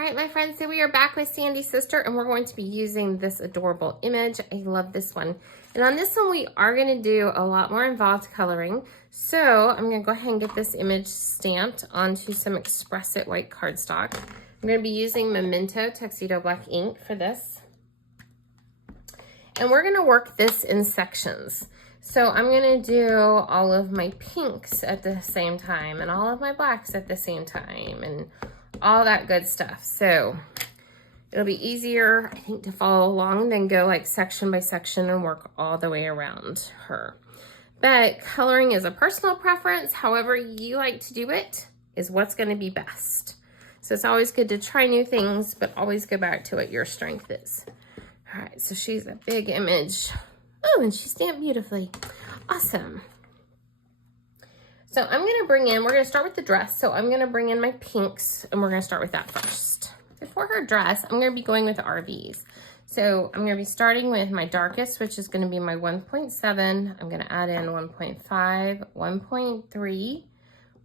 right, my friends, so we are back with Sandy Sister, and we're going to be using this adorable image. I love this one. And on this one, we are going to do a lot more involved coloring. So I'm going to go ahead and get this image stamped onto some Express It white cardstock. I'm going to be using Memento Tuxedo Black ink for this. And we're going to work this in sections. So I'm going to do all of my pinks at the same time and all of my blacks at the same time and all that good stuff. So it'll be easier, I think, to follow along than go like section by section and work all the way around her. But coloring is a personal preference. However you like to do it is what's going to be best. So it's always good to try new things, but always go back to what your strength is. All right, so she's a big image. Oh, and she's stamped beautifully. Awesome. So I'm gonna bring in, we're gonna start with the dress. So I'm gonna bring in my pinks and we're gonna start with that first. Before her dress, I'm gonna be going with RVs. So I'm gonna be starting with my darkest, which is gonna be my 1.7. I'm gonna add in 1.5, 1.3,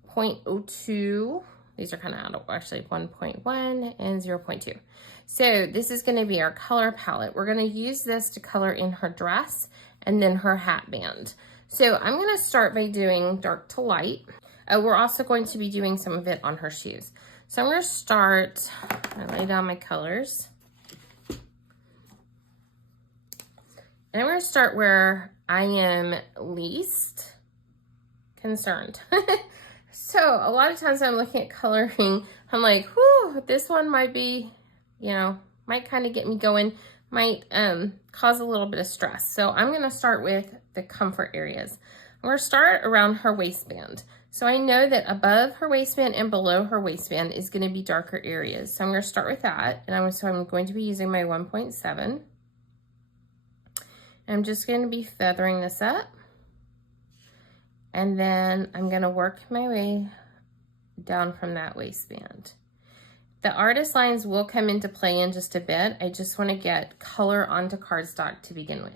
0.02. These are kind of out of, actually 1.1 and 0.2. So this is gonna be our color palette. We're gonna use this to color in her dress and then her hat band. So I'm gonna start by doing dark to light. We're also going to be doing some of it on her shoes. So I'm gonna start, I lay down my colors. And I'm gonna start where I am least concerned. So a lot of times I'm looking at coloring, I'm like, whew, this one might be, you know, might kind of get me going, might cause a little bit of stress. So I'm gonna start with the comfort areas. I'm gonna start around her waistband. So I know that above her waistband and below her waistband is gonna be darker areas. So I'm gonna start with that. And I'm going to be using my 1.7. I'm just gonna be feathering this up. And then I'm gonna work my way down from that waistband. The artist lines will come into play in just a bit. I just wanna get color onto cardstock to begin with.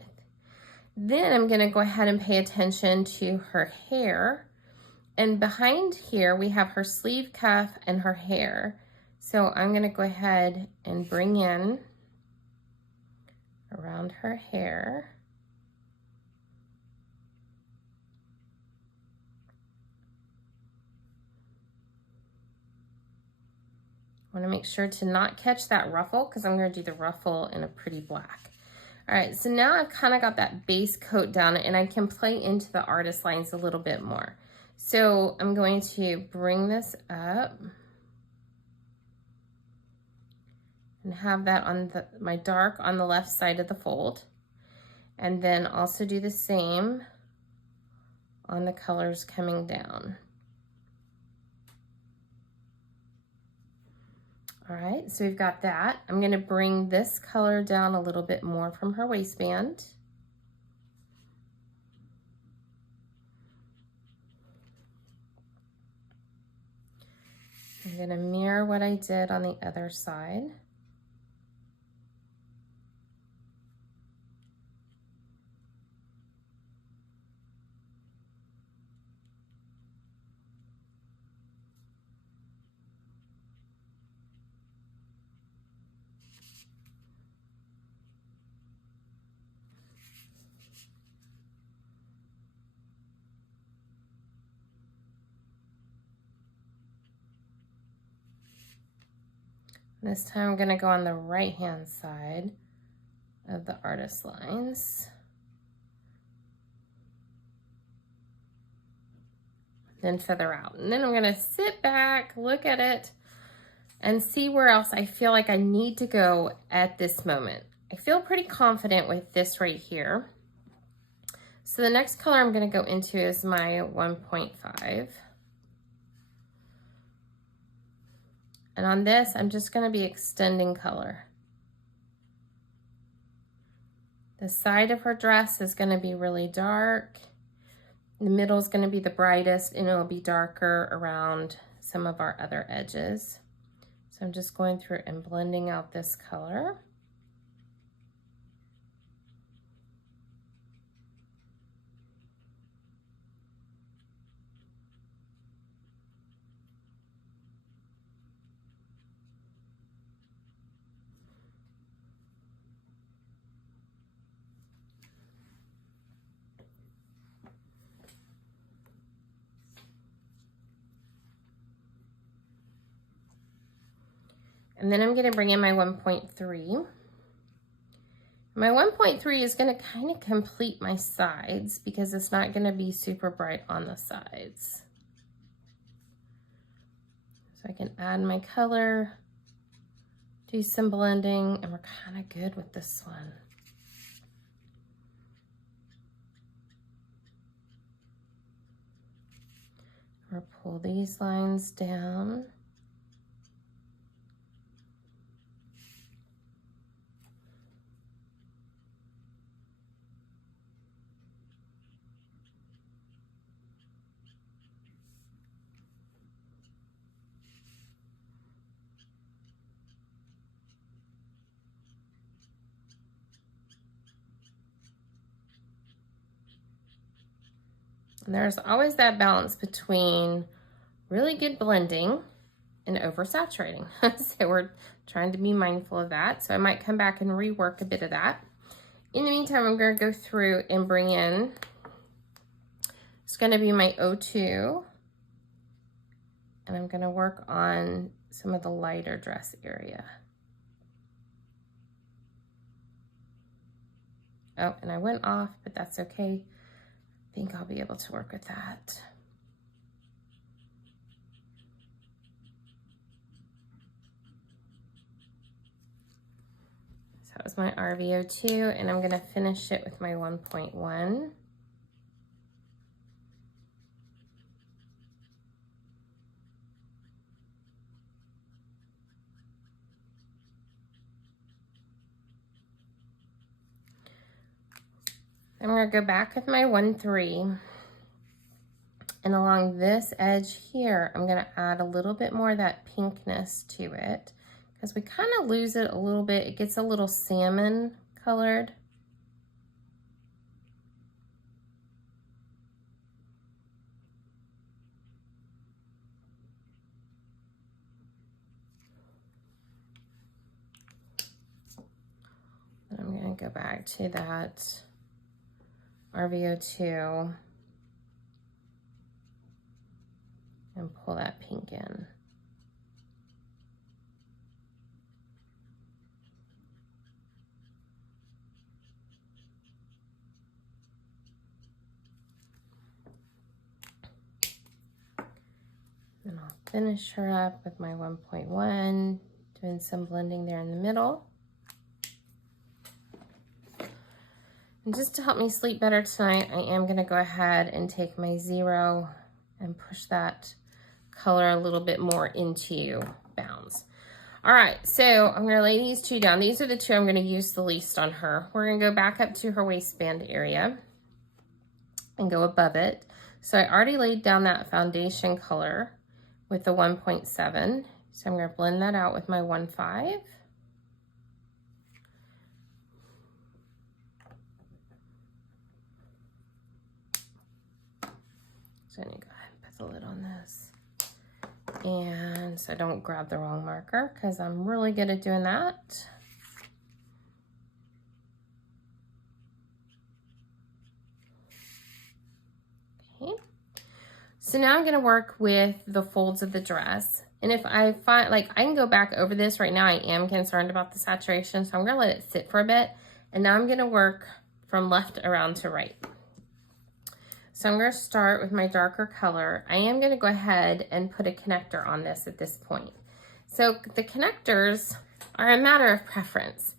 Then I'm gonna go ahead and pay attention to her hair. And behind here, we have her sleeve cuff and her hair. So I'm gonna go ahead and bring in around her hair. I want to make sure to not catch that ruffle because I'm going to do the ruffle in a pretty black. All right, so now I've kind of got that base coat down and I can play into the artist lines a little bit more. So I'm going to bring this up and have that on my dark on the left side of the fold. And then also do the same on the colors coming down. All right, so we've got that. I'm gonna bring this color down a little bit more from her waistband. I'm gonna mirror what I did on the other side. This time I'm gonna go on the right-hand side of the artist lines. Then feather out. And then I'm gonna sit back, look at it, and see where else I feel like I need to go at this moment. I feel pretty confident with this right here. So the next color I'm gonna go into is my 1.5. And on this, I'm just gonna be extending color. The side of her dress is gonna be really dark. The middle is gonna be the brightest and it'll be darker around some of our other edges. So I'm just going through and blending out this color. And then I'm gonna bring in my 1.3. My 1.3 is gonna kind of complete my sides because it's not gonna be super bright on the sides. So I can add my color, do some blending, and we're kind of good with this one. Or pull these lines down. And there's always that balance between really good blending and oversaturating. So we're trying to be mindful of that. So I might come back and rework a bit of that. In the meantime, I'm going to go through and bring in, it's going to be my O2. And I'm going to work on some of the lighter dress area. Oh, and I went off, but that's okay. I think I'll be able to work with that. So that was my RVO2, and I'm gonna finish it with my 1.1. I'm gonna go back with my 1.3. And along this edge here, I'm gonna add a little bit more of that pinkness to it because we kind of lose it a little bit. It gets a little salmon colored. And I'm gonna go back to that RVO2 and pull that pink in. And I'll finish her up with my 1.1, doing some blending there in the middle. And just to help me sleep better tonight, I am gonna go ahead and take my 0 and push that color a little bit more into bounds. All right, so I'm gonna lay these two down. These are the two I'm gonna use the least on her. We're gonna go back up to her waistband area and go above it. So I already laid down that foundation color with the 1.7. So I'm gonna blend that out with my 1.5. So I'm gonna go ahead and put the lid on this. And so I don't grab the wrong marker because I'm really good at doing that. Okay. So now I'm gonna work with the folds of the dress. And if I find, like, I can go back over this right now. I am concerned about the saturation, so I'm gonna let it sit for a bit. And now I'm gonna work from left around to right. So I'm going to start with my darker color. I am going to go ahead and put a connector on this at this point. So the connectors are a matter of preference.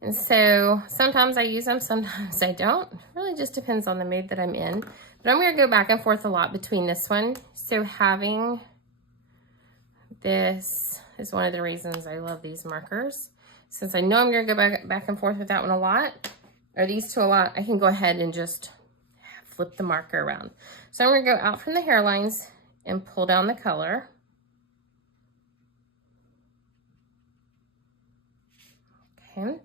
And so sometimes I use them, sometimes I don't. It really just depends on the mood that I'm in. But I'm going to go back and forth a lot between this one. So having this is one of the reasons I love these markers. Since I know I'm going to go back and forth with that one a lot, or these two a lot, I can go ahead and just flip the marker around. So I'm going to go out from the hairlines and pull down the color. Okay,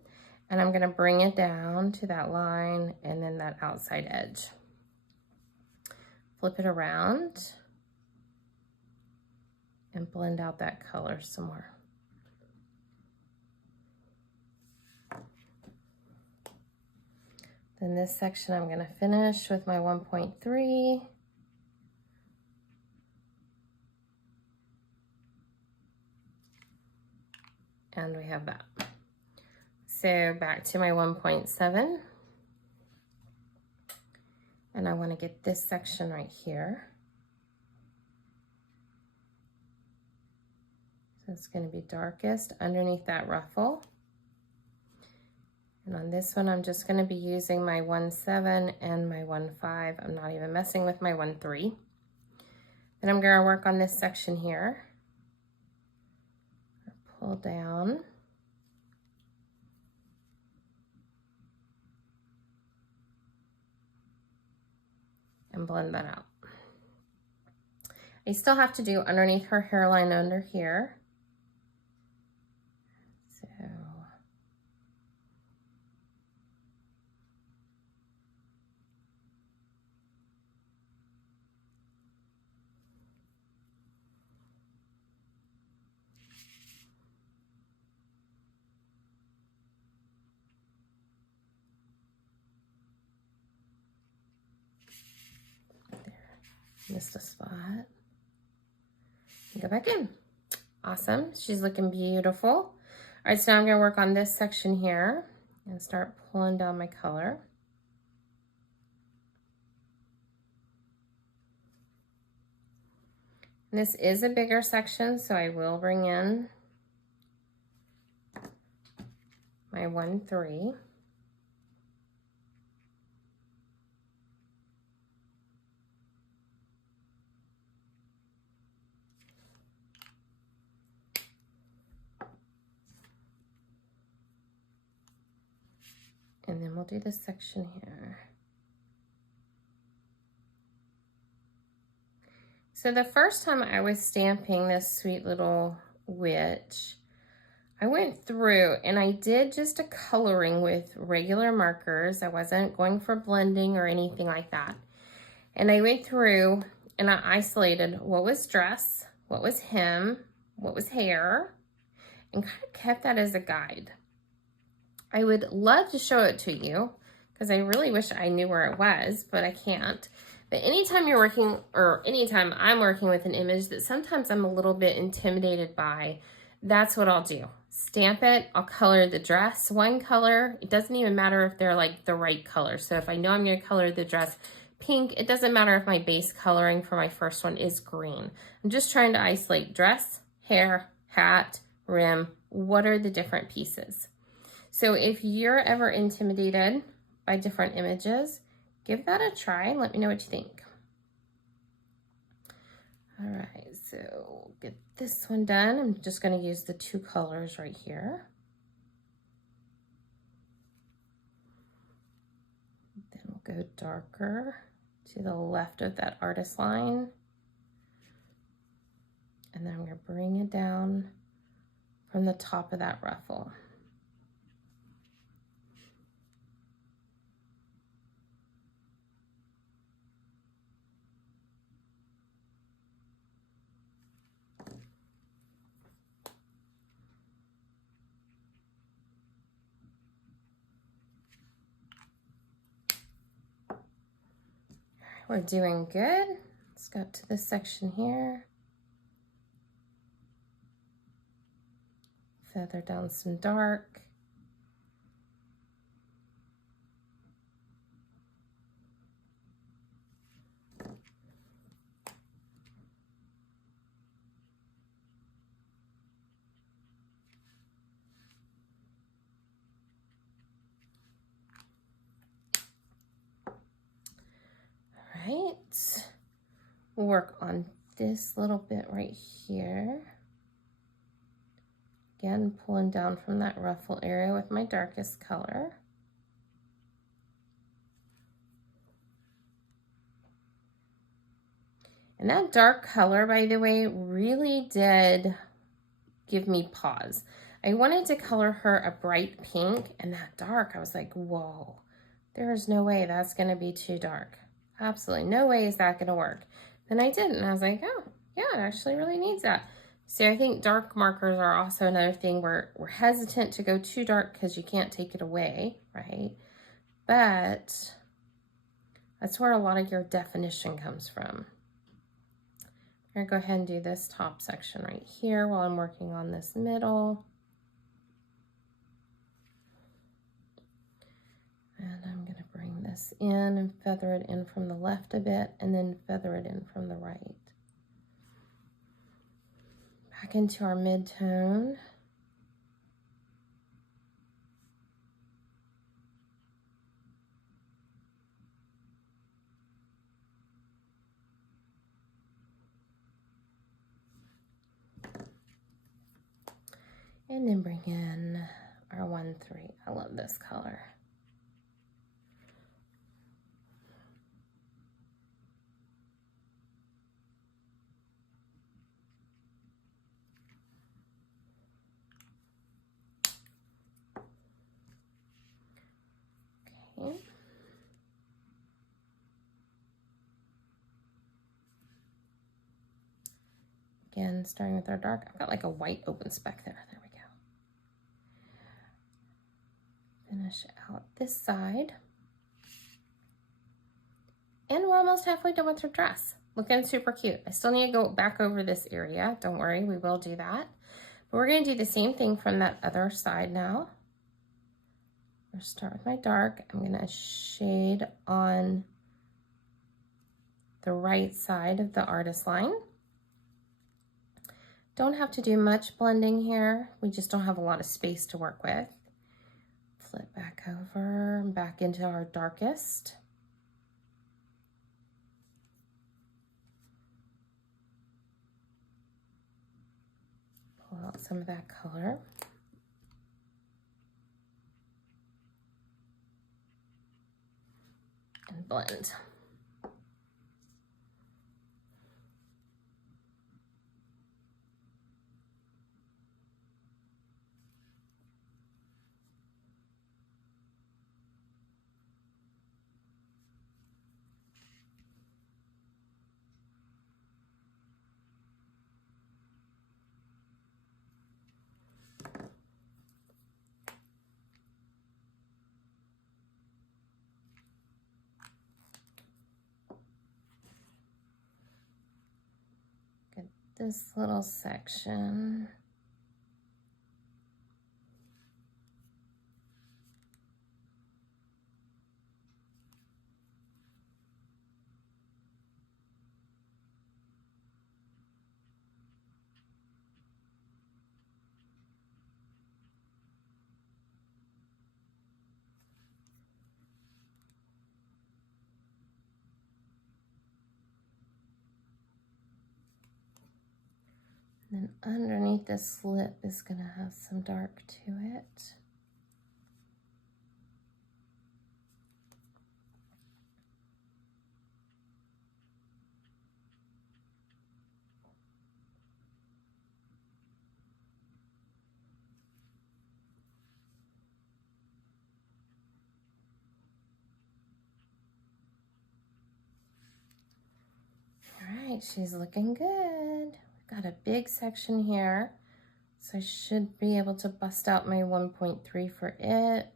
and I'm going to bring it down to that line and then that outside edge. Flip it around and blend out that color some more. Then this section I'm going to finish with my 1.3. And we have that. So back to my 1.7. And I want to get this section right here. So it's going to be darkest underneath that ruffle. And on this one, I'm just going to be using my 1.7 and my 1.5. I'm not even messing with my 1.3. Then I'm going to work on this section here. Pull down. And blend that out. I still have to do underneath her hairline under here. So missed a spot. Go back in. Awesome. She's looking beautiful. All right, so now I'm going to work on this section here and start pulling down my color. And this is a bigger section, so I will bring in my 1.3. And then we'll do this section here. So the first time I was stamping this sweet little witch, I went through and I did just a coloring with regular markers. I wasn't going for blending or anything like that. And I went through and I isolated what was dress, what was hem, what was hair, and kind of kept that as a guide. I would love to show it to you because I really wish I knew where it was, but I can't. But anytime you're working, or anytime I'm working with an image that sometimes I'm a little bit intimidated by, that's what I'll do. Stamp it, I'll color the dress one color. It doesn't even matter if they're like the right color. So if I know I'm gonna color the dress pink, it doesn't matter if my base coloring for my first one is green. I'm just trying to isolate dress, hair, hat, rim, what are the different pieces. So if you're ever intimidated by different images, give that a try and let me know what you think. All right, so get this one done. I'm just going to use the two colors right here. Then we'll go darker to the left of that artist line. And then I'm going to bring it down from the top of that ruffle. We're doing good. Let's go to this section here. Feather down some dark. We'll work on this little bit right here. Again, pulling down from that ruffle area with my darkest color. And that dark color, by the way, really did give me pause. I wanted to color her a bright pink, and that dark, I was like, whoa, there is no way that's gonna be too dark. Absolutely no way is that gonna work. Then I did, and I was like, oh, yeah, it actually really needs that. So I think dark markers are also another thing where we're hesitant to go too dark because you can't take it away, right? But that's where a lot of your definition comes from. I'm gonna go ahead and do this top section right here while I'm working on this middle. in and feather it in from the left a bit, and then feather it in from the right. Back into our mid-tone. And then bring in our 1-3. I love this color. Okay. Again, starting with our dark. I've got like a white open speck there. There we go. Finish out this side. And we're almost halfway done with her dress. Looking super cute. I still need to go back over this area. Don't worry, we will do that. But we're gonna do the same thing from that other side now. I'm gonna start with my dark. I'm gonna shade on the right side of the artist line. Don't have to do much blending here. We just don't have a lot of space to work with. Flip back over, back into our darkest. Pull out some of that color. And blend. This little section. And then underneath this lip is going to have some dark to it. All right, she's looking good. Got a big section here, so I should be able to bust out my 1.3 for it.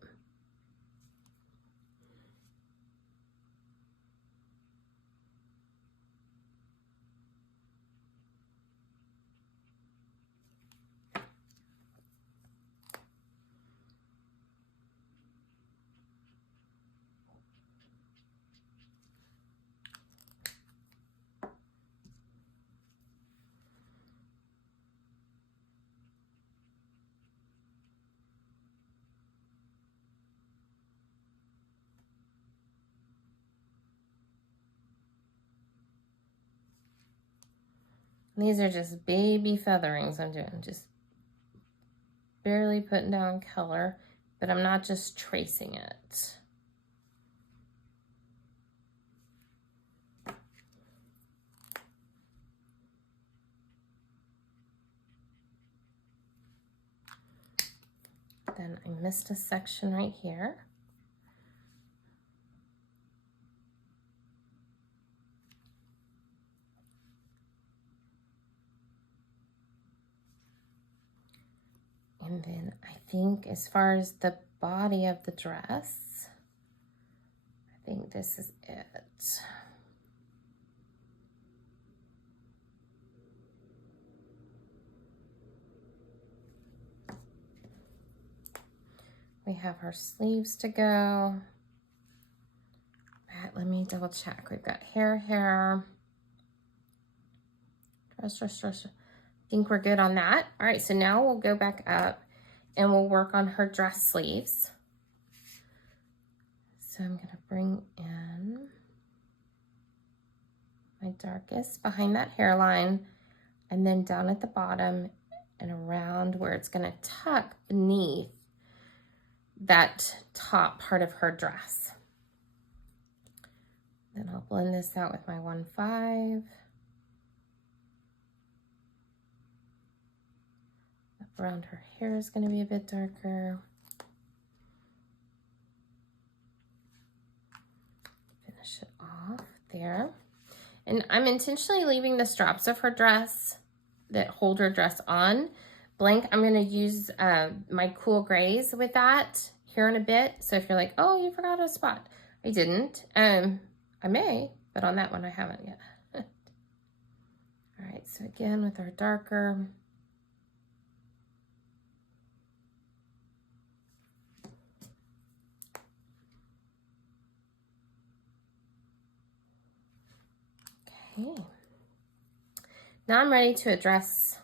These are just baby featherings I'm doing, just barely putting down color, but I'm not just tracing it. Then I missed a section right here. And then I think as far as the body of the dress, I think this is it. We have her sleeves to go. let me double check. We've got hair, dress. I think we're good on that. All right, so now we'll go back up and we'll work on her dress sleeves. So I'm gonna bring in my darkest behind that hairline, and then down at the bottom and around where it's gonna tuck beneath that top part of her dress. Then I'll blend this out with my 1-5. Up around her hair is gonna be a bit darker. Finish it off there. And I'm intentionally leaving the straps of her dress that hold her dress on blank. I'm going to use my cool grays with that here in a bit. So if you're like, oh, you forgot a spot. I didn't. I may, but on that one I haven't yet. All right, so again with our darker. Okay. Now I'm ready to address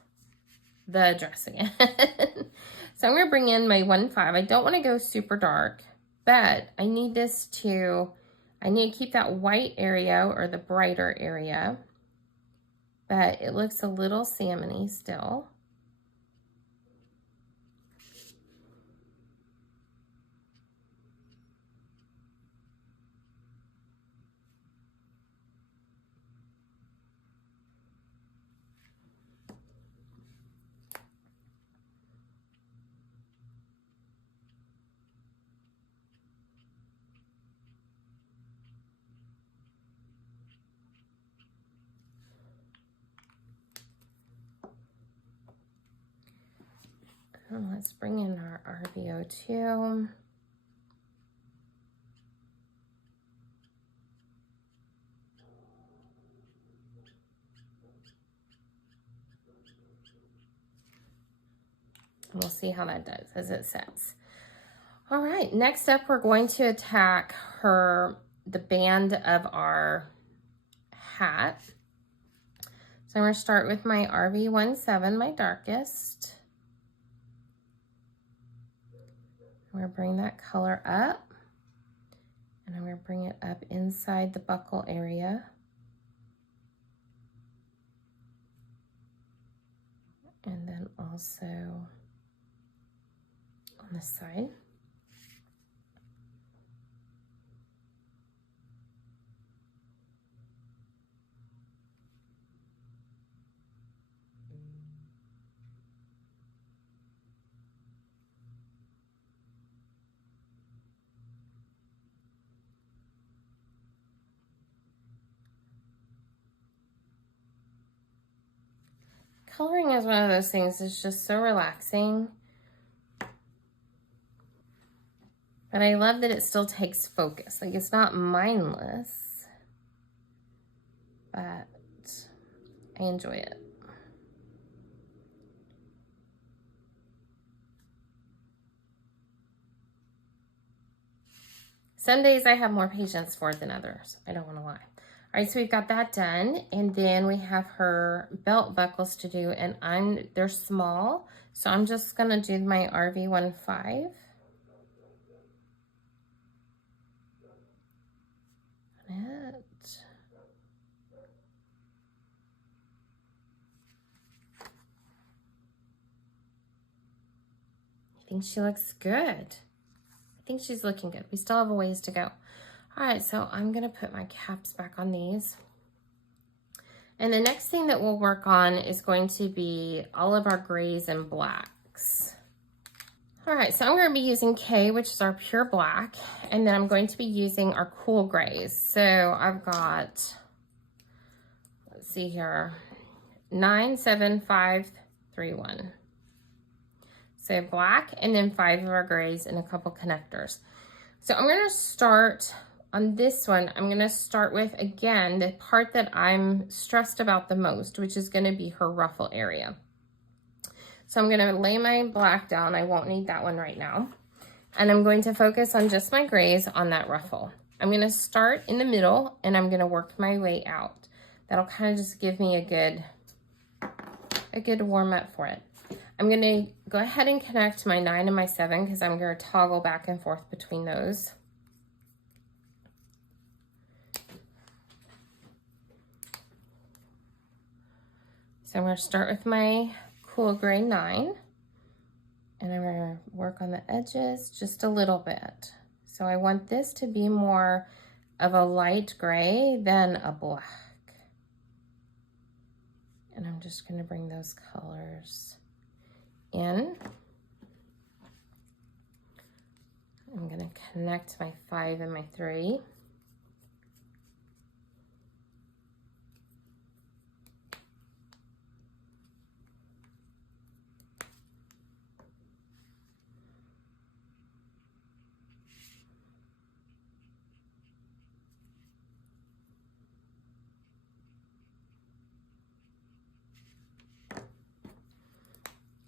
the dress again. So I'm going to bring in my 1-5. I don't want to go super dark, but I need to keep that white area or the brighter area, but it looks a little salmony still. And let's bring in our RVO2. And we'll see how that does as it sets. All right, next up we're going to attack the band of our hat. So I'm going to start with my RV17, my darkest. I'm going to bring that color up, and I'm going to bring it up inside the buckle area. And then also on the side. Coloring is one of those things that's just so relaxing. But I love that it still takes focus. Like, it's not mindless, but I enjoy it. Some days I have more patience for it than others. I don't want to lie. All right, so we've got that done, and then we have her belt buckles to do, and they're small, so I'm just gonna do my RV15. I think she looks good. I think she's looking good. We still have a ways to go. All right, so I'm gonna put my caps back on these. And the next thing that we'll work on is going to be all of our grays and blacks. All right, so I'm gonna be using K, which is our pure black, and then I'm going to be using our cool grays. So I've got, let's see here, 9, 7, 5, 3, 1. So black, and then 5 of our grays and a couple connectors. So I'm gonna start on this one. I'm gonna start with, again, the part that I'm stressed about the most, which is gonna be her ruffle area. So I'm gonna lay my black down. I won't need that one right now. And I'm going to focus on just my grays on that ruffle. I'm gonna start in the middle and I'm gonna work my way out. That'll kind of just give me a good warm up for it. I'm gonna go ahead and connect my 9 and my 7 because I'm gonna toggle back and forth between those. So I'm gonna start with my cool gray 9 and I'm gonna work on the edges just a little bit. So I want this to be more of a light gray than a black. And I'm just gonna bring those colors in. I'm gonna connect my 5 and my 3.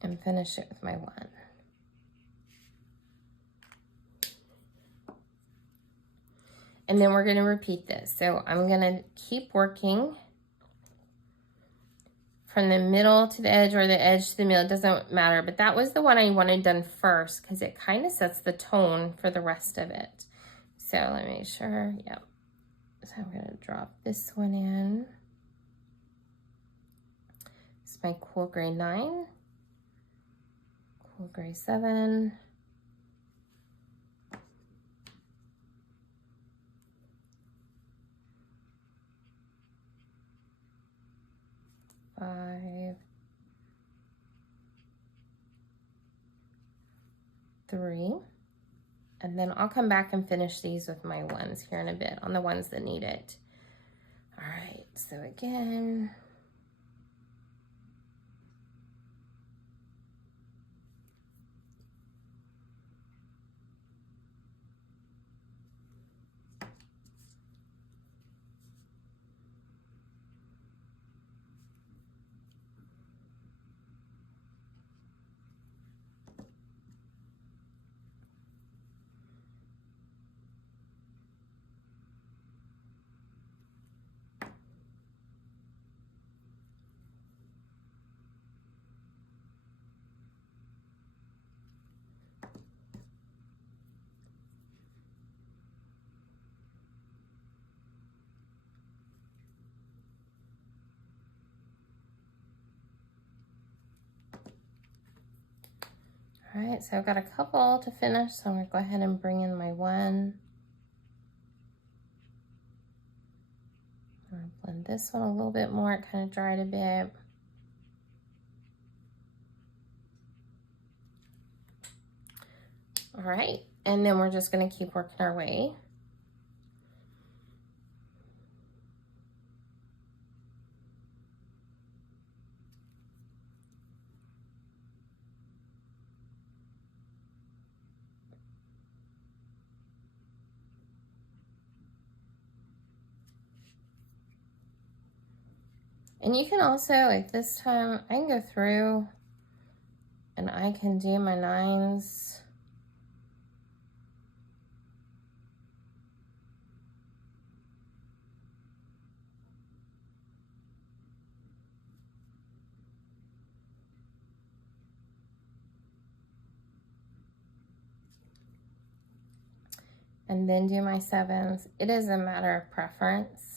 And finish it with my 1. And then we're going to repeat this. So I'm going to keep working from the middle to the edge or the edge to the middle. It doesn't matter, but that was the one I wanted done first because it kind of sets the tone for the rest of it. So let me make sure, yep. So I'm going to drop this one in. It's my cool gray 9. Cool gray 7, 5, 3, and then I'll come back and finish these with my 1s here in a bit on the ones that need it. All right, so again, all right, so I've got a couple to finish, so I'm gonna go ahead and bring in my 1. I'm gonna blend this one a little bit more, it kind of dried a bit. All right, and then we're just gonna keep working our way. And you can also, like this time, I can go through and I can do my 9s. And then do my 7s. It is a matter of preference.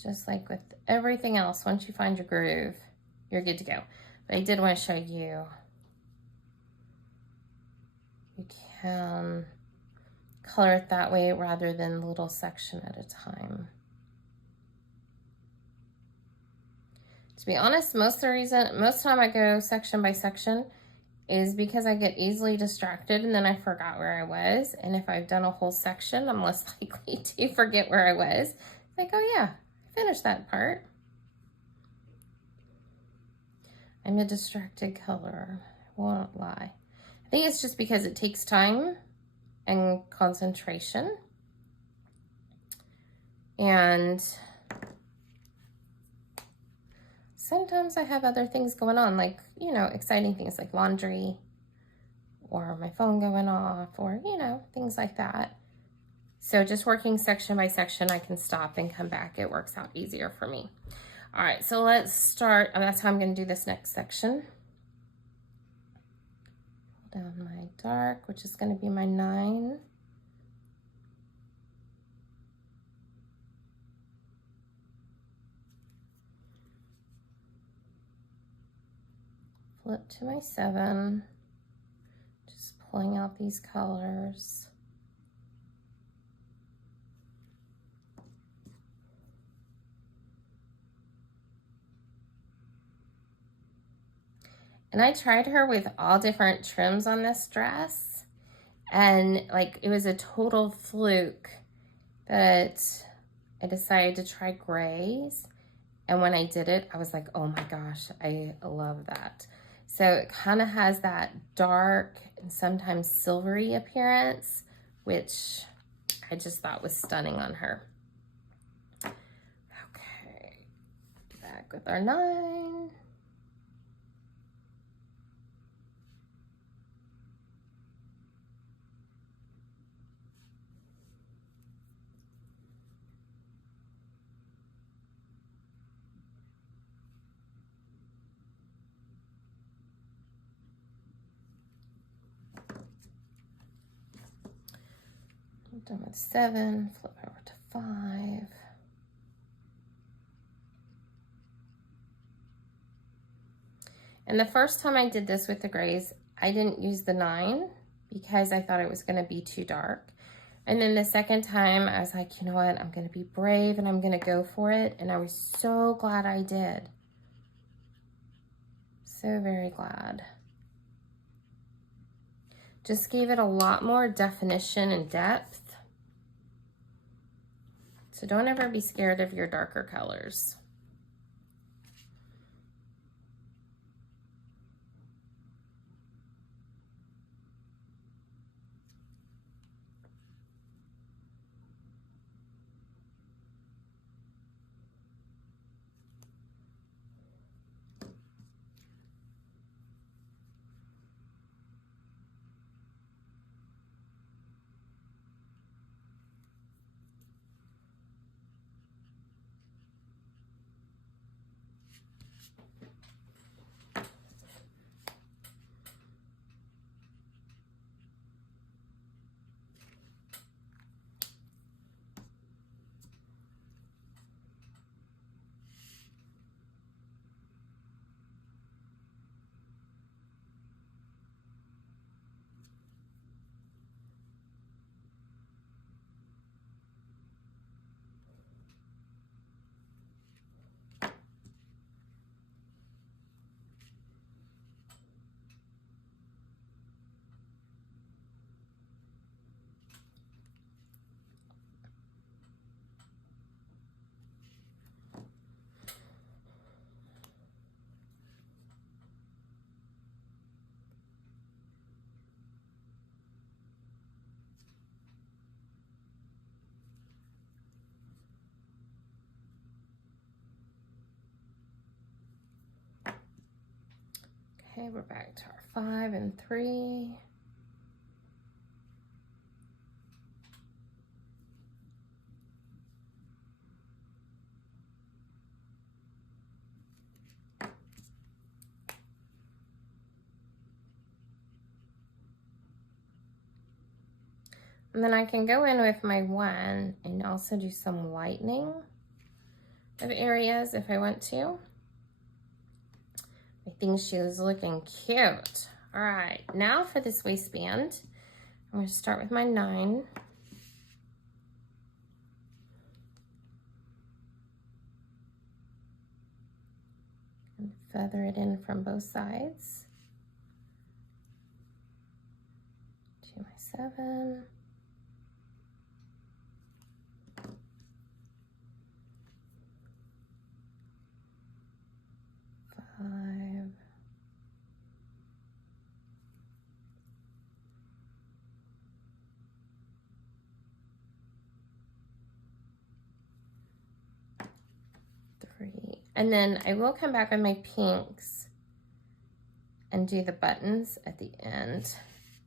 Just like with everything else, once you find your groove, you're good to go. But I did want to show you, you can color it that way rather than a little section at a time. To be honest, most time I go section by section is because I get easily distracted and then I forgot where I was. And if I've done a whole section, I'm less likely to forget where I was. Like, oh yeah, I finished that part. I'm a distracted colorer, I won't lie. I think it's just because it takes time and concentration. And sometimes I have other things going on, like, you know, exciting things like laundry or my phone going off or, you know, things like that. So just working section by section, I can stop and come back. It works out easier for me. All right, so let's start. That's how I'm going to do this next section. Pull down my dark, which is going to be my 9. Flip to my 7. Just pulling out these colors. And I tried her with all different trims on this dress, and like it was a total fluke that I decided to try grays. And when I did it, I was like, oh my gosh, I love that. So it kind of has that dark and sometimes silvery appearance, which I just thought was stunning on her. Okay, back with our 9. Done with 7, flip over to 5. And the first time I did this with the grays, I didn't use the 9 because I thought it was going to be too dark. And then the second time I was like, you know what, I'm going to be brave and I'm going to go for it. And I was so glad I did. So very glad. Just gave it a lot more definition and depth. So don't ever be scared of your darker colors. Okay, we're back to our 5 and 3. And then I can go in with my 1 and also do some lightening of areas if I want to. I think she was looking cute. All right, now for this waistband, I'm going to start with my 9. And feather it in from both sides. To my 7. 5. 3 And then I will come back with my pinks and do the buttons at the end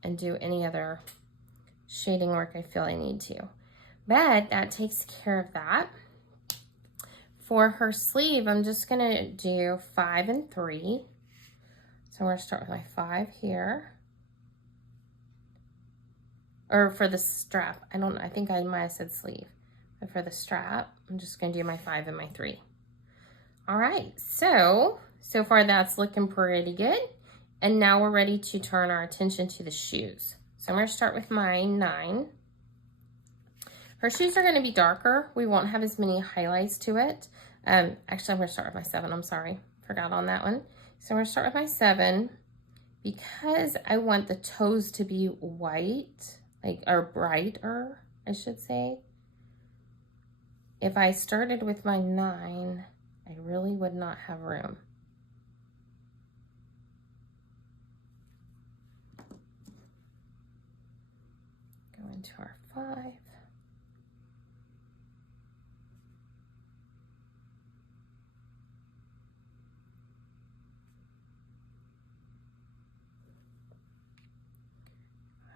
and do any other shading work I feel I need to. But that takes care of that. For her sleeve, I'm just gonna do 5 and 3. So I'm gonna start with my 5 here. Or for the strap, I don't know, I think I might have said sleeve. But for the strap, I'm just gonna do my 5 and my 3. All right, so far that's looking pretty good. And now we're ready to turn our attention to the shoes. So I'm gonna start with my 9. Her shoes are gonna be darker. We won't have as many highlights to it. Actually, I'm gonna start with my 7, I'm sorry. Forgot on that one. So I'm gonna start with my 7 because I want the toes to be white, or brighter, I should say. If I started with my 9, I really would not have room. Go into our 5.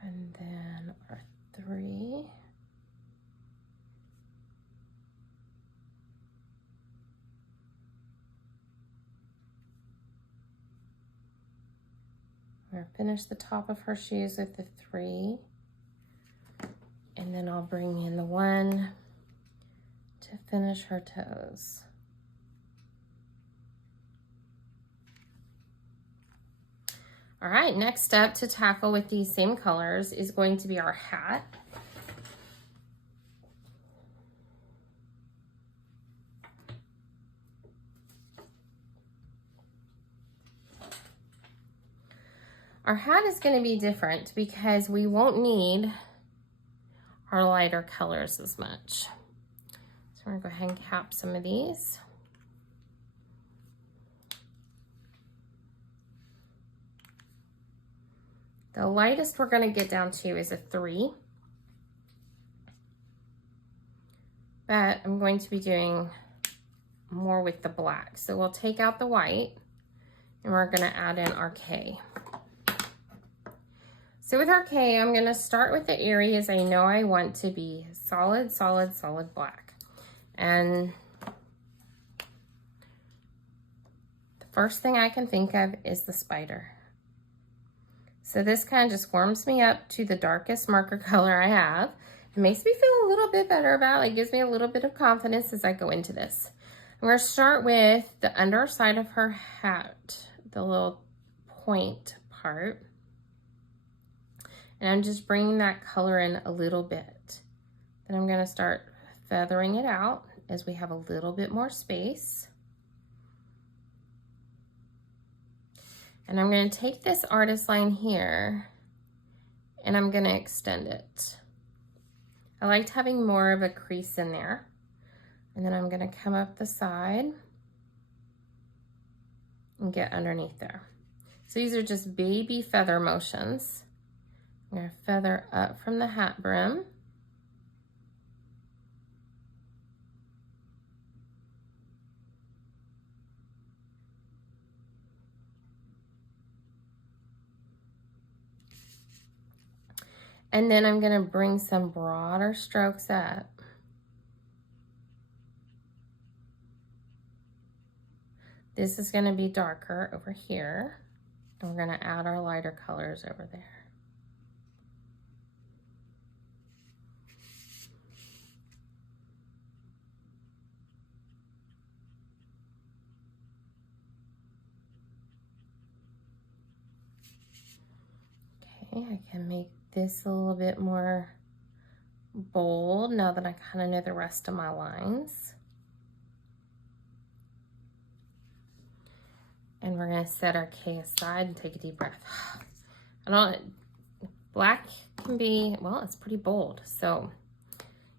And then our 3. We're gonna finish the top of her shoes with the 3. And then I'll bring in the 1 to finish her toes. All right, next up to tackle with these same colors is going to be our hat. Our hat is going to be different because we won't need our lighter colors as much. So we're going to go ahead and cap some of these. The lightest we're going to get down to is a 3. But I'm going to be doing more with the black. So we'll take out the white and we're going to add in our K. So with our K, I'm going to start with the areas I know I want to be solid, solid, solid black. And the first thing I can think of is the spider. So this kind of just warms me up to the darkest marker color I have. It makes me feel a little bit better about it. It gives me a little bit of confidence as I go into this. I'm going to start with the underside of her hat, the little point part. And I'm just bringing that color in a little bit. Then I'm going to start feathering it out as we have a little bit more space. And I'm going to take this artist line here and I'm going to extend it. I liked having more of a crease in there. And then I'm going to come up the side and get underneath there. So these are just baby feather motions. I'm going to feather up from the hat brim. And then I'm going to bring some broader strokes up. This is going to be darker over here. And we're going to add our lighter colors over there. Okay, I can make this a little bit more bold now that I kind of know the rest of my lines. And we're going to set our K aside and take a deep breath. Black can be, well, it's pretty bold. So,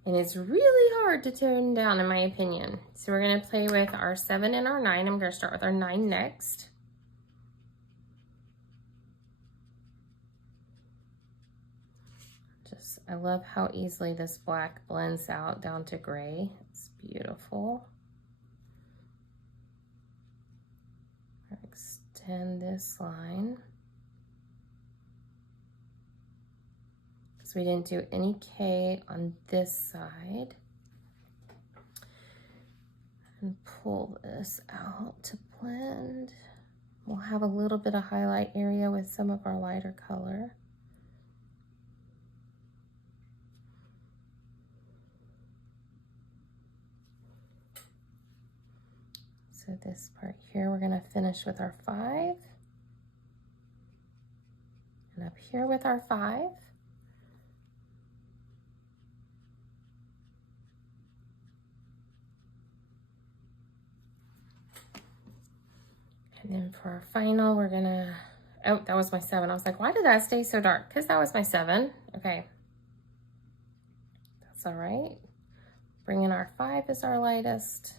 and it's really hard to tone down in my opinion. So we're going to play with our 7 and our 9. I'm going to start with our 9 next. I love how easily this black blends out down to gray. It's beautiful. extend this line. So we didn't do any K on this side. And pull this out to blend. We'll have a little bit of highlight area with some of our lighter color. So this part here, we're gonna finish with our 5. And up here with our 5. And then for our final, we're gonna, oh, that was my 7. I was like, why did that stay so dark? Because that was my 7. Okay. That's all right. Bring in our 5 as our lightest.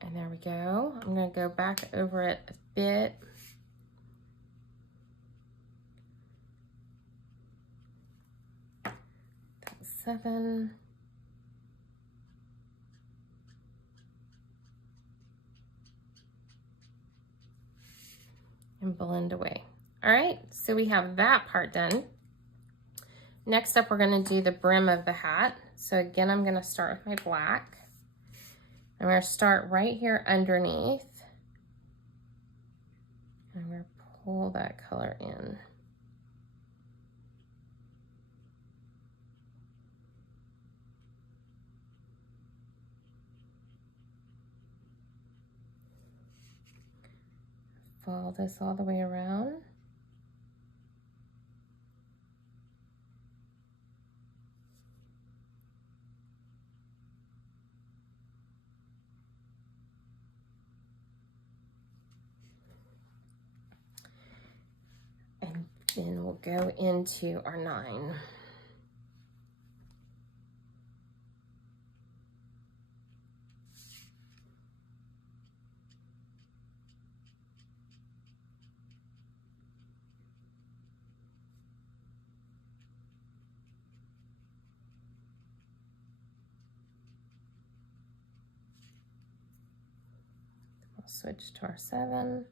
And there we go. I'm gonna go back over it a bit. That was 7. And blend away. All right, so we have that part done. Next up, we're gonna do the brim of the hat. So again, I'm gonna start with my black. I'm gonna start right here underneath. And I'm gonna pull that color in. Follow this all the way around. And then we'll go into our 9. We'll switch to our 7.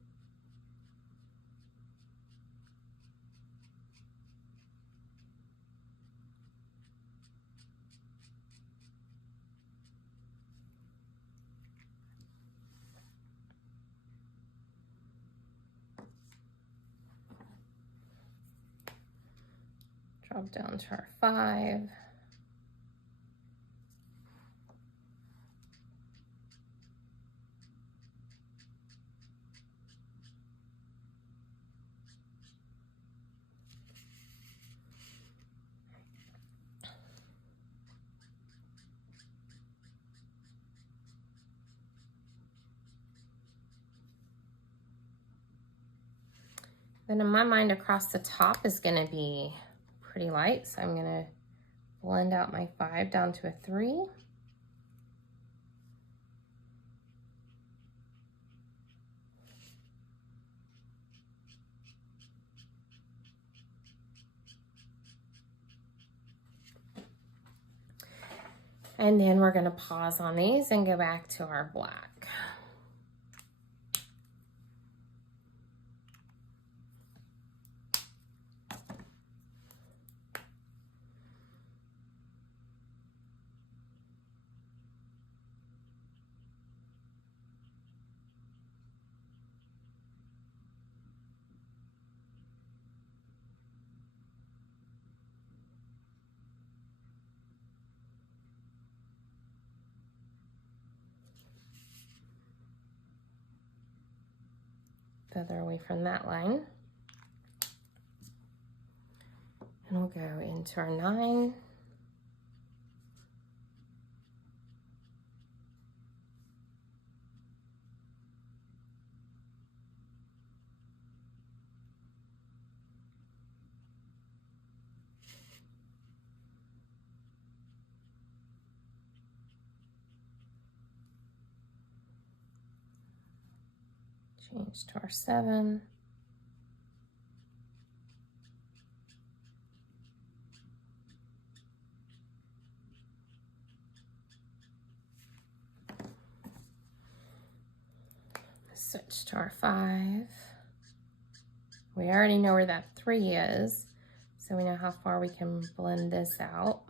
Drop down to our 5. Then in my mind, across the top is gonna be pretty light. So I'm gonna blend out my 5 down to a 3. And then we're gonna pause on these and go back to our black. Feather away from that line. And we'll go into our 9. Change to our 7. switch to our 5. We already know where that 3 is, so we know how far we can blend this out.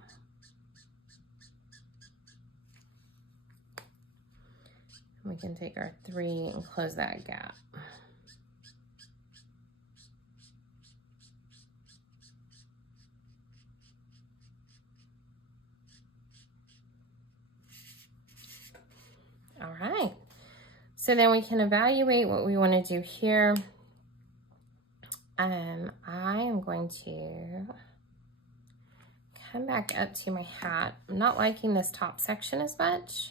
We can take our 3 and close that gap. All right, so then we can evaluate what we want to do here. I am going to come back up to my hat. I'm not liking this top section as much,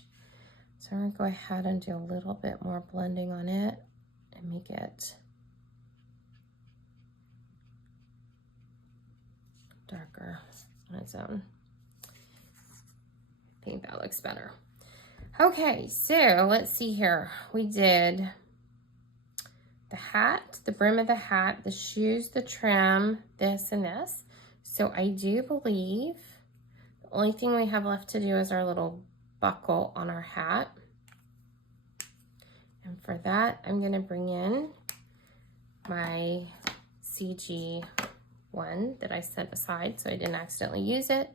so I'm going to go ahead and do a little bit more blending on it and make it darker on its own. I think that looks better. Okay, so let's see here. We did the hat, the brim of the hat, the shoes, the trim, this and this. So I do believe the only thing we have left to do is our little buckle on our hat. And for that, I'm gonna bring in my CG one that I set aside so I didn't accidentally use it.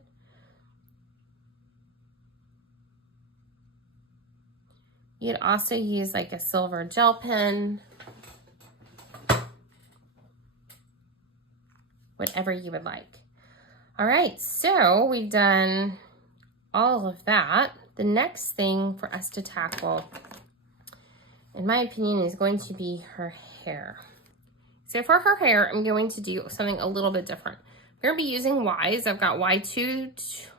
You'd also use like a silver gel pen, whatever you would like. All right, so we've done all of that. The next thing for us to tackle, in my opinion, is going to be her hair. So for her hair, I'm going to do something a little bit different. I'm going to be using Ys. I've got Y2,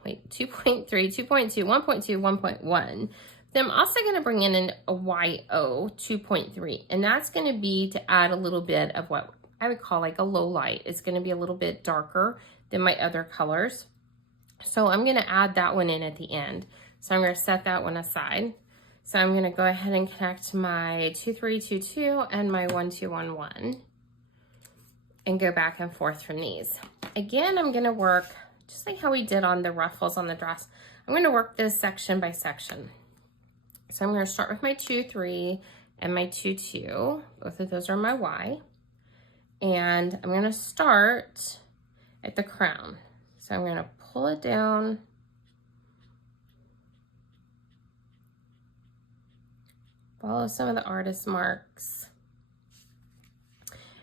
2.3, 2.2, 1.2, 1.1. Then I'm also going to bring in a YO 2.3, and that's going to be to add a little bit of what I would call like a low light. It's going to be a little bit darker than my other colors. So I'm going to add that one in at the end. So I'm going to set that one aside. So I'm going to go ahead and connect my 2322 and my 1211 and go back and forth from these. Again, I'm going to work just like how we did on the ruffles on the dress. I'm going to work this section by section. So I'm going to start with my 2-3 and my 2-2. Both of those are my Y. And I'm going to start at the crown. So I'm going to pull it down. Follow some of the artist marks.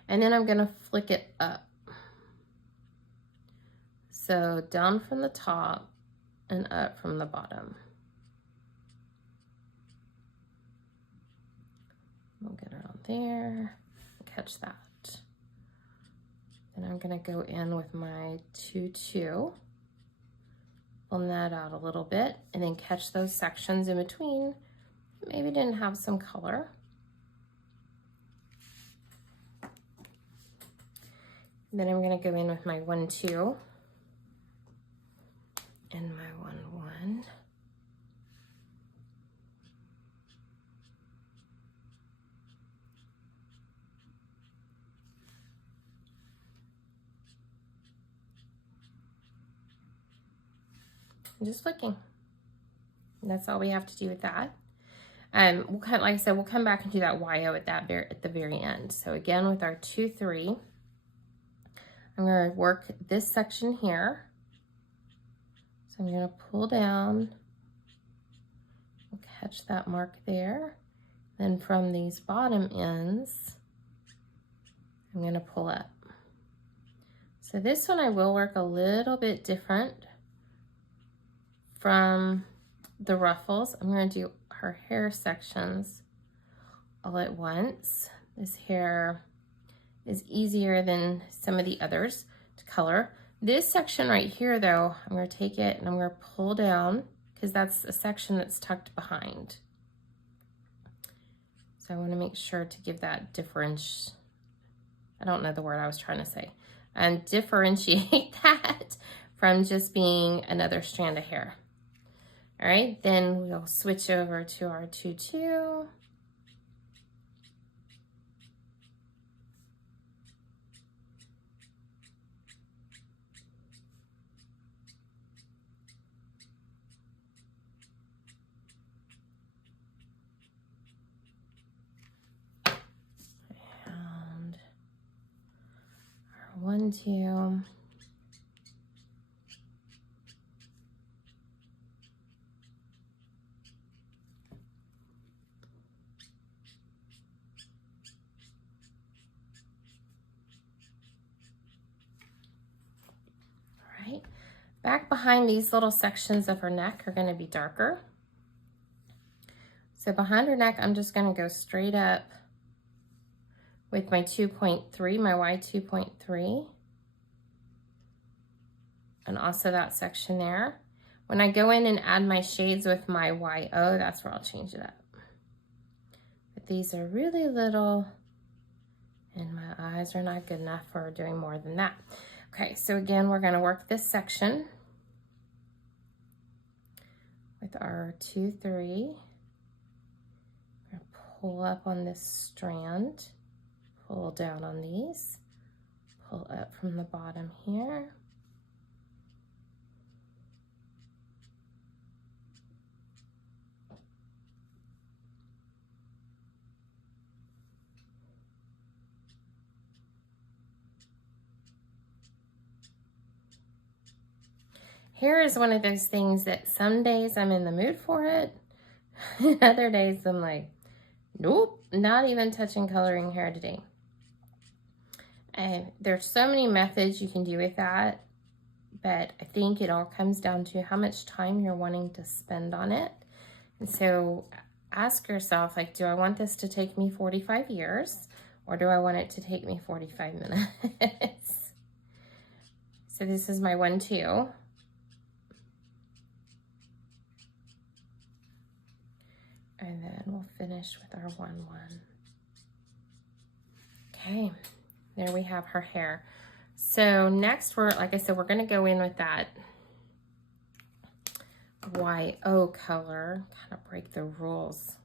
And then I'm going to flick it up. So down from the top and up from the bottom. We'll get around there, catch that. Then I'm gonna go in with my 2-2, blend that out a little bit, and then catch those sections in between. Maybe didn't have some color. Then I'm gonna go in with my 1-2 and my 1-1. Just flicking. And that's all we have to do with that. We'll like I said, we'll come back and do that YO at the very end. So again, with our 2-3, I'm going to work this section here. So I'm going to pull down, we'll catch that mark there. Then from these bottom ends, I'm going to pull up. So this one I will work a little bit different from the ruffles. I'm going to do her hair sections all at once. This hair is easier than some of the others to color. This section right here though, I'm going to take it and I'm going to pull down because that's a section that's tucked behind. So I want to make sure to give that I don't know the word I was trying to say, and differentiate that from just being another strand of hair. All right, then we'll switch over to our 2-2. 1, 2. All right. Back behind, these little sections of her neck are going to be darker. So behind her neck, I'm just going to go straight up with my 2.3, my Y 2.3. And also that section there. When I go in and add my shades with my YO, that's where I'll change it up. But these are really little, and my eyes are not good enough for doing more than that. Okay, so again, we're going to work this section with our 2, 3. Pull up on this strand, pull down on these, pull up from the bottom here. Hair is one of those things that some days I'm in the mood for it. Other days I'm like, nope, not even touching coloring hair today. And there's so many methods you can do with that, but I think it all comes down to how much time you're wanting to spend on it. And so ask yourself, like, do I want this to take me 45 years or do I want it to take me 45 minutes? So this is my 1, 2. And then we'll finish with our 1, 1. Okay, there we have her hair. So next like I said, we're gonna go in with that YO color, kind of break the rules,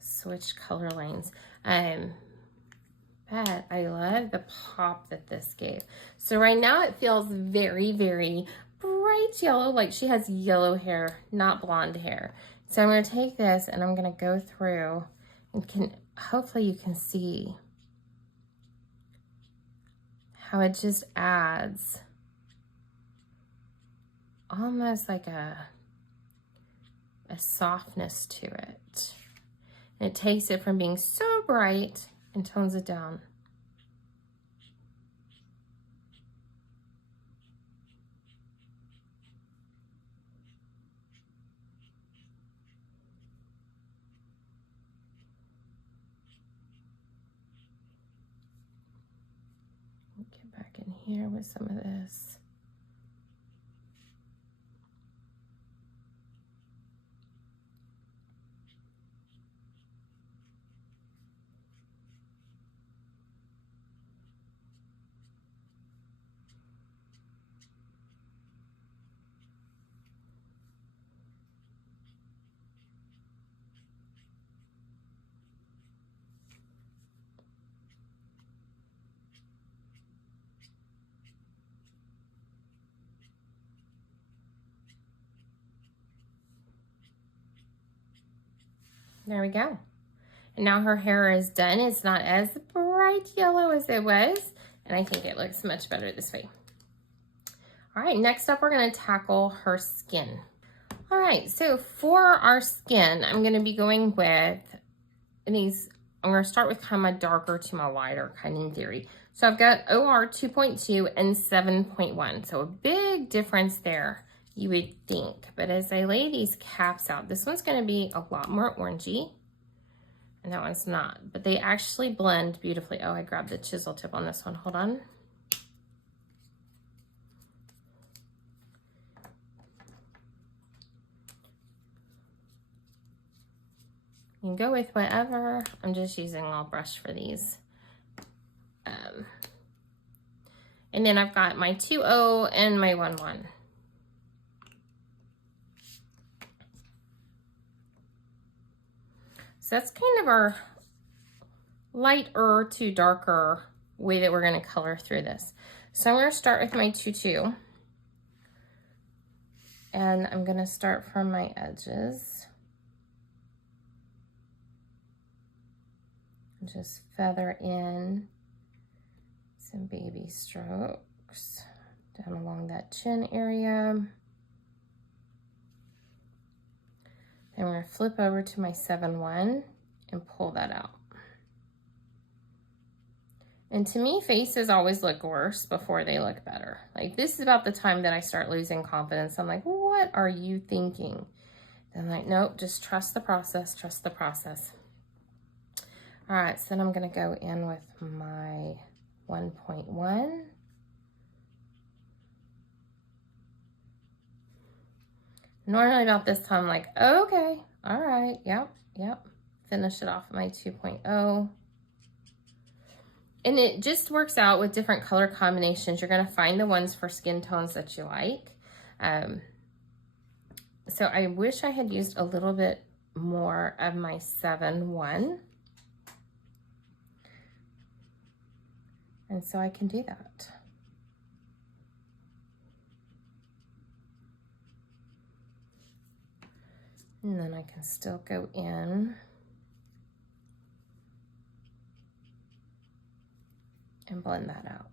switch color lanes. But I love the pop that this gave. So right now it feels very, very bright yellow, like she has yellow hair, not blonde hair. So I'm going to take this and I'm going to go through and hopefully you can see how it just adds almost like a softness to it. And it takes it from being so bright and tones it down. Get back in here with some of this. There we go. And now her hair is done. It's not as bright yellow as it was, and I think it looks much better this way. All right, next up, we're gonna tackle her skin. All right, so for our skin, I'm gonna be going with these. I'm gonna start with kind of my darker to my lighter, kind of in theory. So I've got OR 2.2 and 7.1, so a big difference there, you would think. But as I lay these caps out, this one's gonna be a lot more orangey, and that one's not. But they actually blend beautifully. Oh, I grabbed the chisel tip on this one, hold on. You can go with whatever. I'm just using a little brush for these. And then I've got my 2.0 and my 1.1. So that's kind of our lighter to darker way that we're going to color through this. So I'm going to start with my 2.2. And I'm going to start from my edges. Just feather in Some baby strokes down along that chin area. Then we're going to flip over to my 7-1 and pull that out. And to me, faces always look worse before they look better. Like, this is about the time that I start losing confidence. I'm like, what are you thinking? And I'm like, nope, just trust the process, trust the process. All right, so then I'm gonna go in with my 1.1. Normally about this time, I'm like, okay, all right, yep. Finish it off with my 2.0. And it just works out with different color combinations. You're gonna find the ones for skin tones that you like. So I wish I had used a little bit more of my 7-1. And so I can do that. And then I can still go in and blend that out.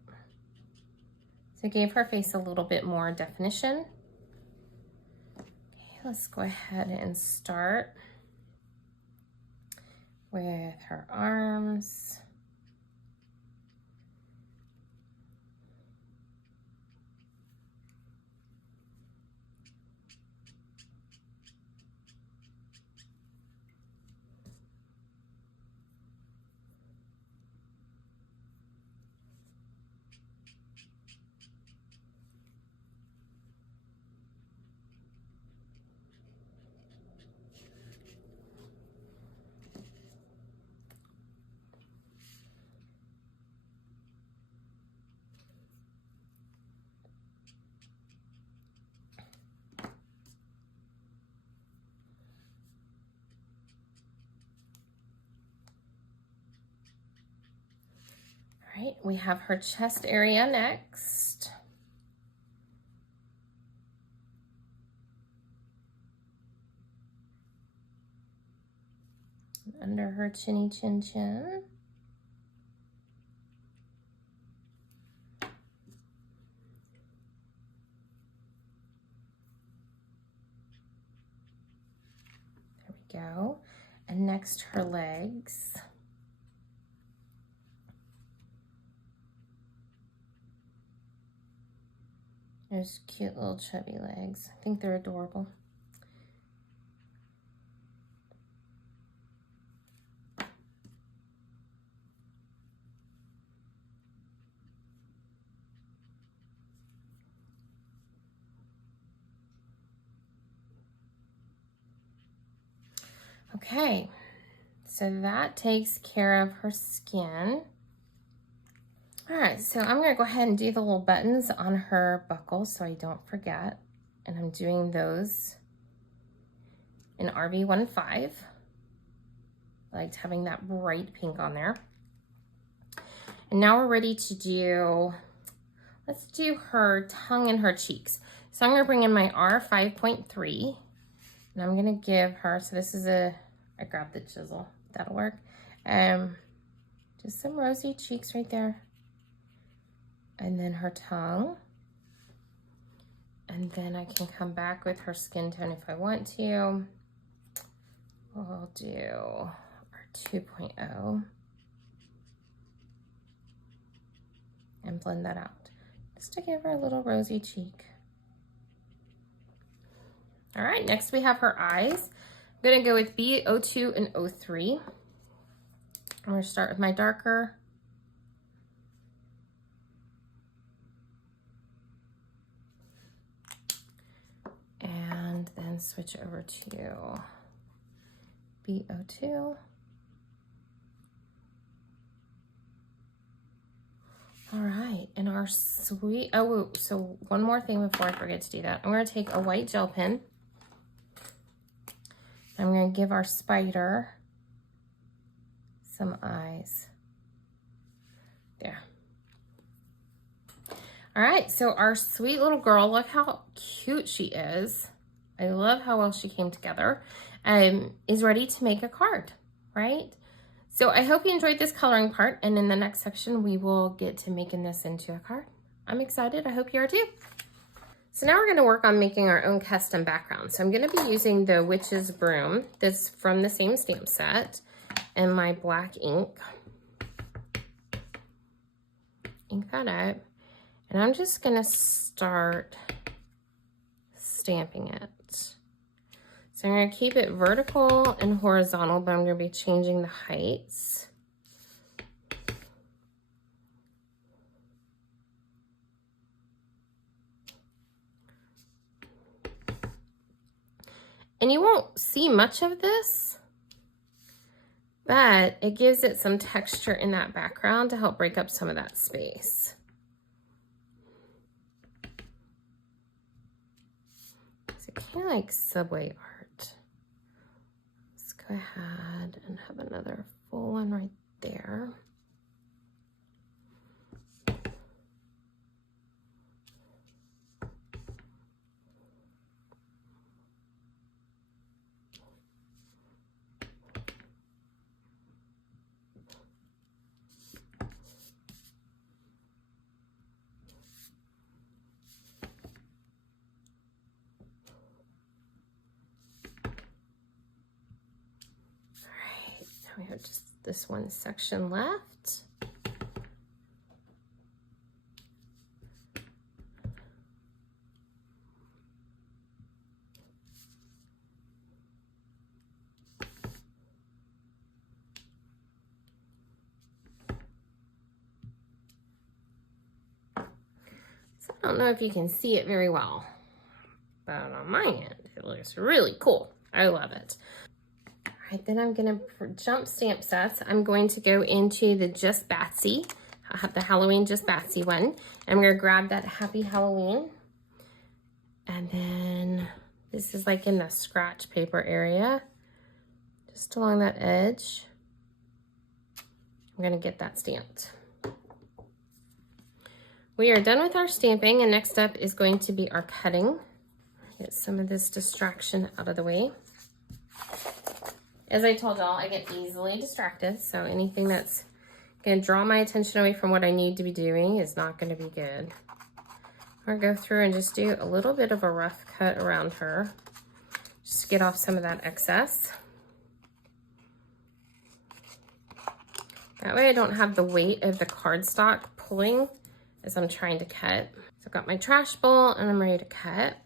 So it gave her face a little bit more definition. Okay, let's go ahead and start with her arms. All right, we have her chest area next. Under her chinny chin chin. There we go. And next, her legs. There's cute little chubby legs. I think they're adorable. Okay, so that takes care of her skin. All right, so I'm gonna go ahead and do the little buttons on her buckle so I don't forget. And I'm doing those in RV15. I liked having that bright pink on there. And now we're ready to do, let's do her tongue and her cheeks. So I'm gonna bring in my R5.3 and I'm gonna give her, so this is I grabbed the chisel, that'll work. Just some rosy cheeks right there. And then her tongue. And then I can come back with her skin tone if I want to. We'll do our 2.0. And blend that out. Just to give her a little rosy cheek. All right, next we have her eyes. I'm gonna go with B02 and 03. I'm gonna start with my darker. And then switch over to B02. All right, and our sweet, oh, so one more thing before I forget to do that. I'm gonna take a white gel pen. I'm gonna give our spider some eyes. There. All right, so our sweet little girl, look how cute she is. I love how well she came together. Is ready to make a card, right? So I hope you enjoyed this coloring part, and in the next section, we will get to making this into a card. I'm excited, I hope you are too. So now we're gonna work on making our own custom background. So I'm gonna be using the Witch's Broom that's from the same stamp set and my black ink. Ink that up. And I'm just gonna start stamping it. So I'm gonna keep it vertical and horizontal, but I'm gonna be changing the heights. And you won't see much of this, but it gives it some texture in that background to help break up some of that space. So kind of like subway art. Let's go ahead and have another full one right there. We have just this one section left. So I don't know if you can see it very well, but on my end, it looks really cool. I love it. All right, then I'm gonna, for jump stamp sets, I'm going to go into the Just Batsy. I have the Halloween Just Batsy one. I'm gonna grab that Happy Halloween. And then this is like in the scratch paper area, just along that edge. I'm gonna get that stamped. We are done with our stamping, and next up is going to be our cutting. Get some of this distraction out of the way. As I told y'all, I get easily distracted, so anything that's gonna draw my attention away from what I need to be doing is not gonna be good. I'm gonna go through and just do a little bit of a rough cut around her, just to get off some of that excess. That way I don't have the weight of the cardstock pulling as I'm trying to cut. So I've got my trash bowl and I'm ready to cut.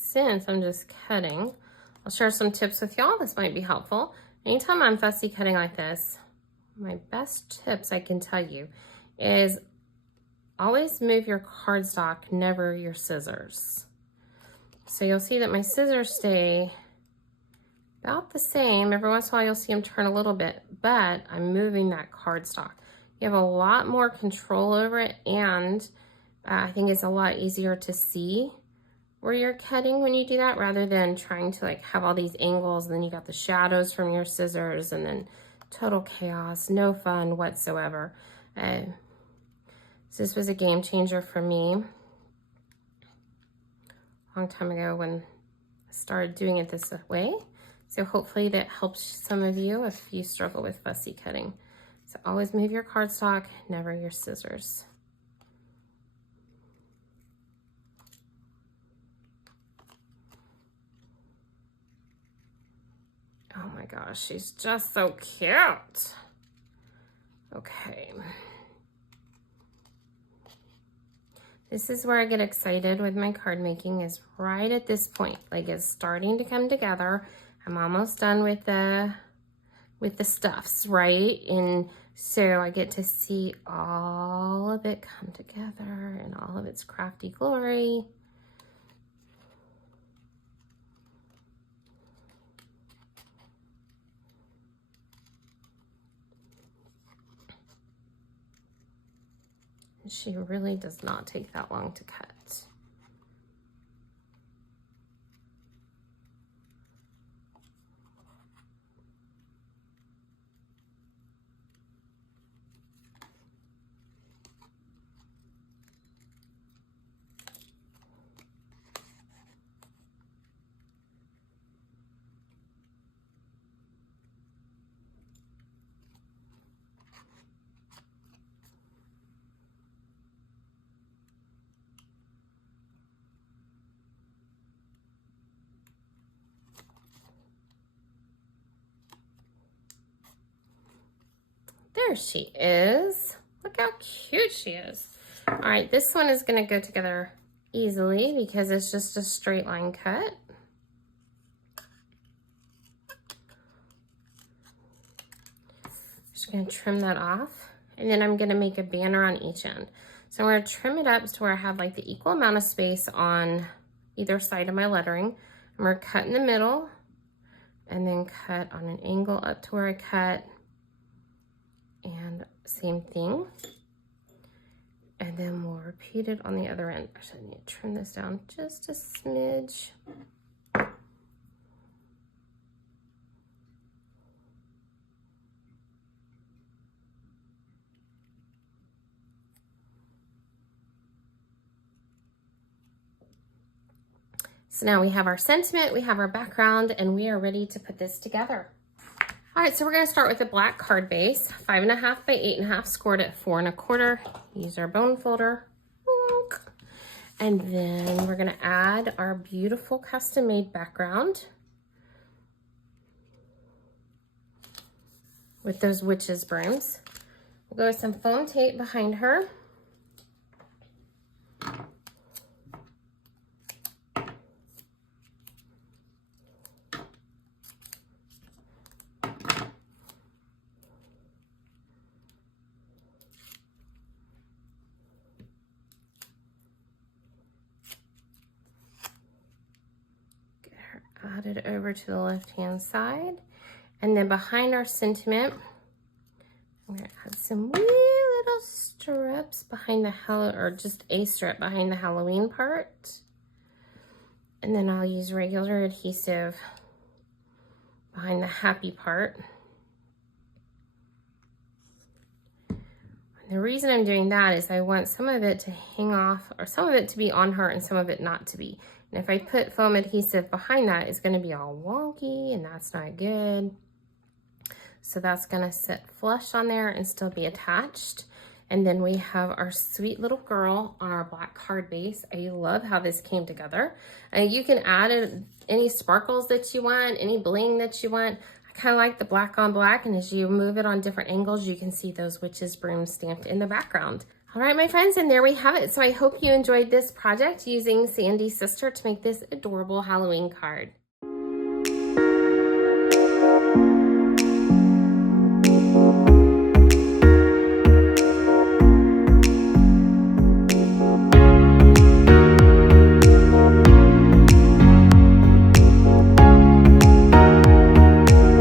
Since I'm just cutting, I'll share some tips with y'all. This might be helpful. Anytime I'm fussy cutting like this, my best tips I can tell you is always move your cardstock, never your scissors. So you'll see that my scissors stay about the same. Every once in a while you'll see them turn a little bit, but I'm moving that cardstock. You have a lot more control over it, and I think it's a lot easier to see where you're cutting when you do that, rather than trying to like have all these angles and then you got the shadows from your scissors and then total chaos, no fun whatsoever. So this was a game changer for me a long time ago when I started doing it this way. So hopefully that helps some of you if you struggle with fussy cutting. So always move your cardstock, never your scissors. Oh my gosh, she's just so cute. Okay. This is where I get excited with my card making, is right at this point. Like, it's starting to come together. I'm almost done with the stuffs, right? And so I get to see all of it come together in all of its crafty glory. And she really does not take that long to cut. There she is. Look how cute she is. All right, this one is gonna go together easily because it's just a straight line cut. Just gonna trim that off, and then I'm gonna make a banner on each end. So I'm gonna trim it up to where I have like the equal amount of space on either side of my lettering. I'm gonna cut in the middle and then cut on an angle up to where I cut, and same thing. And then we'll repeat it on the other end. Actually, I need to trim this down just a smidge. So now we have our sentiment, we have our background, and we are ready to put this together. All right, so we're gonna start with a black card base, 5.5 by 8.5, scored at 4 1/4. Use our bone folder. And then we're gonna add our beautiful custom-made background with those witches' brooms. We'll go with some foam tape behind her. Add it over to the left-hand side. And then behind our sentiment, I'm gonna add some wee little strips behind the or just a strip behind the Halloween part. And then I'll use regular adhesive behind the happy part. And the reason I'm doing that is I want some of it to hang off, or some of it to be on her and some of it not to be. And if I put foam adhesive behind that, it's gonna be all wonky, and that's not good. So that's gonna sit flush on there and still be attached. And then we have our sweet little girl on our black card base. I love how this came together. And you can add any sparkles that you want, any bling that you want. I kind of like the black on black, and as you move it on different angles, you can see those witches' brooms stamped in the background. All right, my friends, and there we have it. So I hope you enjoyed this project using Sandy Sister to make this adorable Halloween card.